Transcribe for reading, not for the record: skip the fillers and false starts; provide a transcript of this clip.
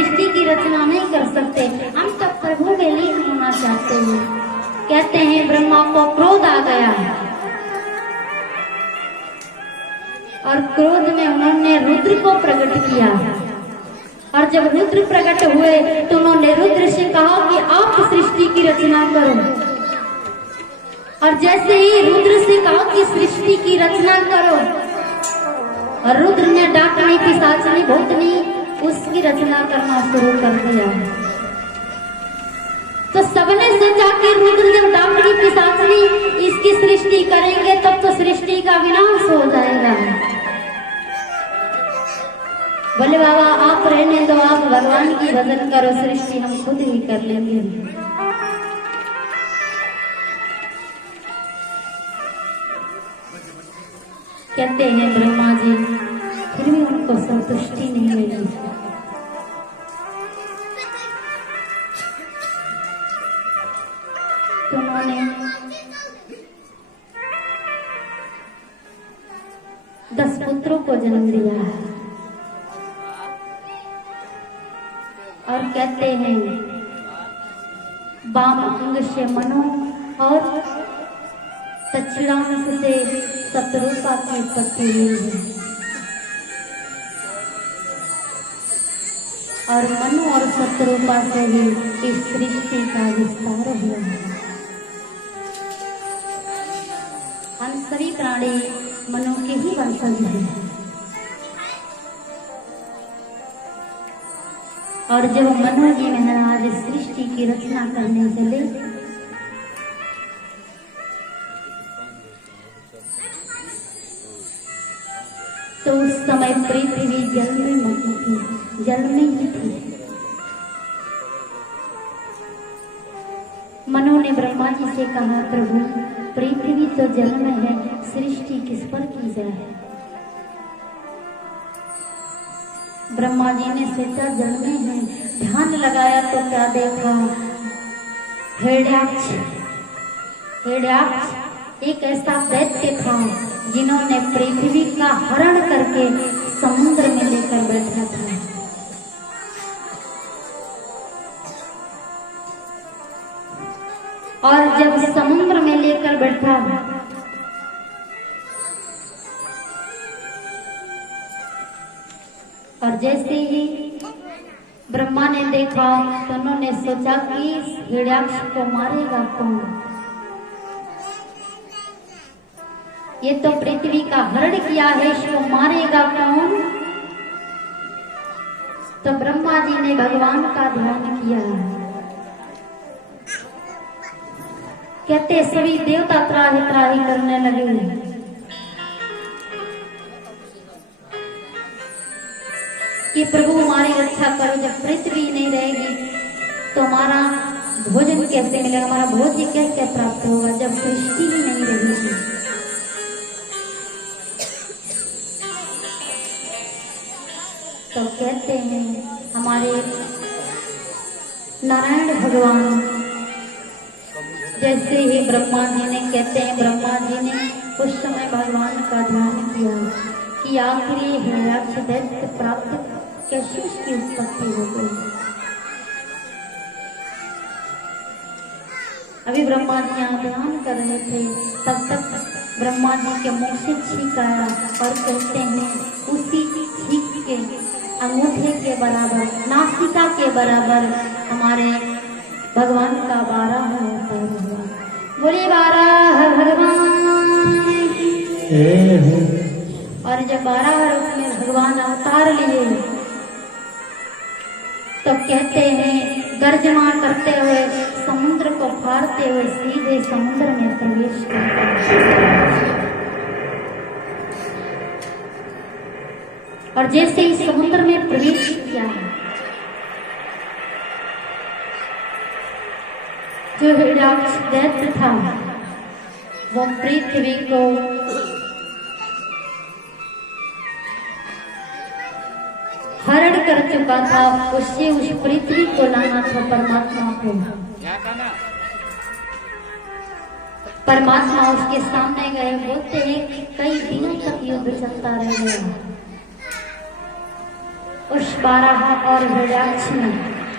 सृष्टि की रचना नहीं कर सकते, हम तो प्रभु में लीन होना चाहते हैं। कहते हैं ब्रह्मा को क्रोध आ गया और क्रोध में उन्होंने रुद्र को प्रकट किया। और जब रुद्र प्रकट हुए तो उन्होंने रुद्र से कहा कि आप सृष्टि की रचना करो। और जैसे ही रुद्र से कहा कि सृष्टि की रचना करो, और रुद्र ने डाकनी पिशाचनी भूतनी उसकी रचना करना शुरू कर दिया। तो सबने सोचा कि रुद्र जब डाकनी पिशाचनी इसकी सृष्टि करेंगे तब तो सृष्टि का विनाश हो जाएगा। बोले बाबा आप रहने दो, आप भगवान की भजन करो, सृष्टि हम खुद ही कर लेंगे। कहते हैं ब्रह्मा जी फिर भी उनको संतुष्टि नहीं मिली। तो उन्होंने 10 पुत्रों को जन्म दिया। और कहते हैं वाम अंग से मनो और दक्षिणांश से शत्रुपा की उत्पत्ति हुई है। और मनु और शत्रुपा से ही इस सृष्टि का विस्तार हुआ है। हम सभी प्राणी मनु के ही वंशज हैं। और जब मनु जी महाराज सृष्टि की रचना करने चले तो उस समय पृथ्वी जल में मग्न थी, जल में ही थी। मनु ने ब्रह्मा जी से कहा प्रभु पृथ्वी तो जल में है, सृष्टि किस पर की जाए। ब्रह्मा जी ने सोचा जल में है, ध्यान लगाया तो क्या देखा, हिरण्याक्ष एक ऐसा दैत्य था जिन्होंने पृथ्वी का हरण करके समुद्र में लेकर बैठा था। और जब समुद्र में लेकर बैठा और जैसे ही ब्रह्मा ने देखा तो उन्होंने सोचा कि हिरण्याक्ष को मारेगा कौन, ये तो पृथ्वी का हरण किया है, इसको मारेगा कौन। तो ब्रह्मा जी ने भगवान का ध्यान किया। कहते सभी देवता त्राही त्राही करने लगे। कि प्रभु हमारी रक्षा करो, जब पृथ्वी नहीं रहेगी तो हमारा भोजन कैसे मिलेगा, हमारा भोज्य कैसे प्राप्त होगा जब सृष्टि ही नहीं रहेगी। तो कहते हैं हमारे नारायण भगवान जैसे ही ब्रह्मा जी ने, कहते हैं ब्रह्मा जी ने उस समय भगवान का ध्यान किया कि आखिरी हिरण्याक्ष दैत्य प्राप्त कैसे उसकी उत्पत्ति हो गई। अभी ब्रह्मा जी यहाँ ध्यान कर रहे थे, तब तक ब्रह्मा जी के मुंह से छींक आया और कहते हैं उसी छींक के अंगूठे के बराबर, नासिका के बराबर हमारे भगवान का 12 अवतार हुआ। बोले 12 भगवान। और जब 12 रूप में भगवान अवतार लिए तो कहते हैं गर्जना करते हुए समुद्र को फाड़ते हुए सीधे समुद्र में प्रवेश करते। और जैसे ही समुद्र में प्रवेश किया जो हिरण्याक्ष दैत्य था वो पृथ्वी को हरण कर चुका था। उससे उस पृथ्वी को लाना था परमात्मा को। परमात्मा उसके सामने गए, बोलते हैं कि कई दिनों तक युद्ध चलता रह गया। उस बारह और हिरण्याक्ष ने